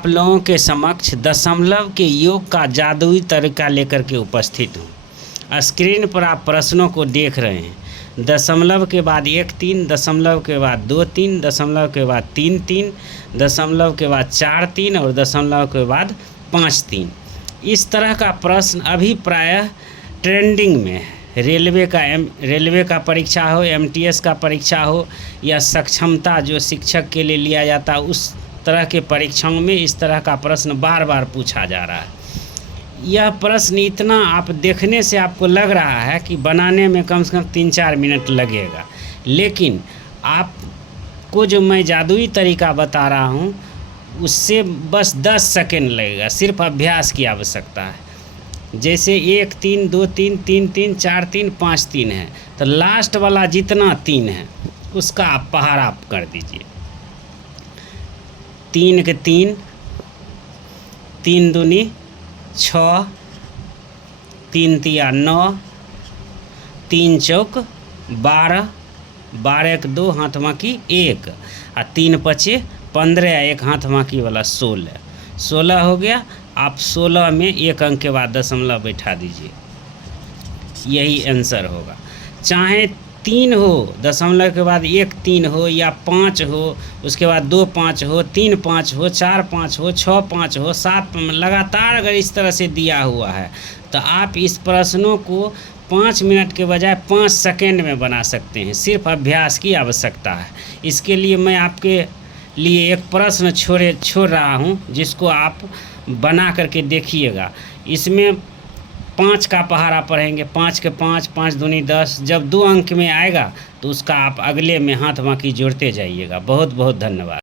आप लोगों के समक्ष दशमलव के योग का जादुई तरीका लेकर के उपस्थित हूँ। स्क्रीन पर आप प्रश्नों को देख रहे हैं। दशमलव के बाद 1 3, दशमलव के बाद 2 3, दशमलव के बाद 3 3, दशमलव के बाद 4 3 और दशमलव के बाद 5 3। इस तरह का प्रश्न अभी प्रायः ट्रेंडिंग में है। रेलवे का परीक्षा हो, MTS का परीक्षा हो या सक्षमता जो शिक्षक के लिए लिया जाता है, उस तरह के परीक्षाओं में इस तरह का प्रश्न बार बार पूछा जा रहा है। यह प्रश्न इतना आप देखने से आपको लग रहा है कि बनाने में कम से कम 3-4 मिनट लगेगा, लेकिन आपको जो मैं जादुई तरीका बता रहा हूँ उससे बस 10 सेकंड लगेगा। सिर्फ अभ्यास की आवश्यकता है। जैसे 1 3 2 3 3 3 4 3 5 3 है, तो लास्ट वाला जितना 3 है उसका आप पहाड़ा आप कर दीजिए। 3 के 3, 3 दूनी 6, 3 तिया 9, 3 चौक 12, 12 के 2 हाथ माकी 1 और 3 पचे 15, एक हाथ माकी वाला 16 हो गया। आप 16 में 1 अंक के बाद दशमलव बैठा दीजिए, यही आंसर होगा। चाहे 3 हो, दशमलव के बाद 1 3 हो, या 5 हो, उसके बाद 2 5 हो, 3 5 हो, 4 5 हो, 6 5 हो, 7 लगातार अगर इस तरह से दिया हुआ है तो आप इस प्रश्नों को 5 मिनट के बजाय 5 सेकंड में बना सकते हैं। सिर्फ अभ्यास की आवश्यकता है। इसके लिए मैं आपके लिए एक प्रश्न छोड़ रहा हूँ, जिसको आप बना करके देखिएगा। इसमें 5 का पहाड़ा पढ़ेंगे, 5 के 5, 5 दूनी 10। जब 2 अंक में आएगा तो उसका आप अगले में हाथ बाकी जोड़ते जाइएगा। बहुत बहुत धन्यवाद।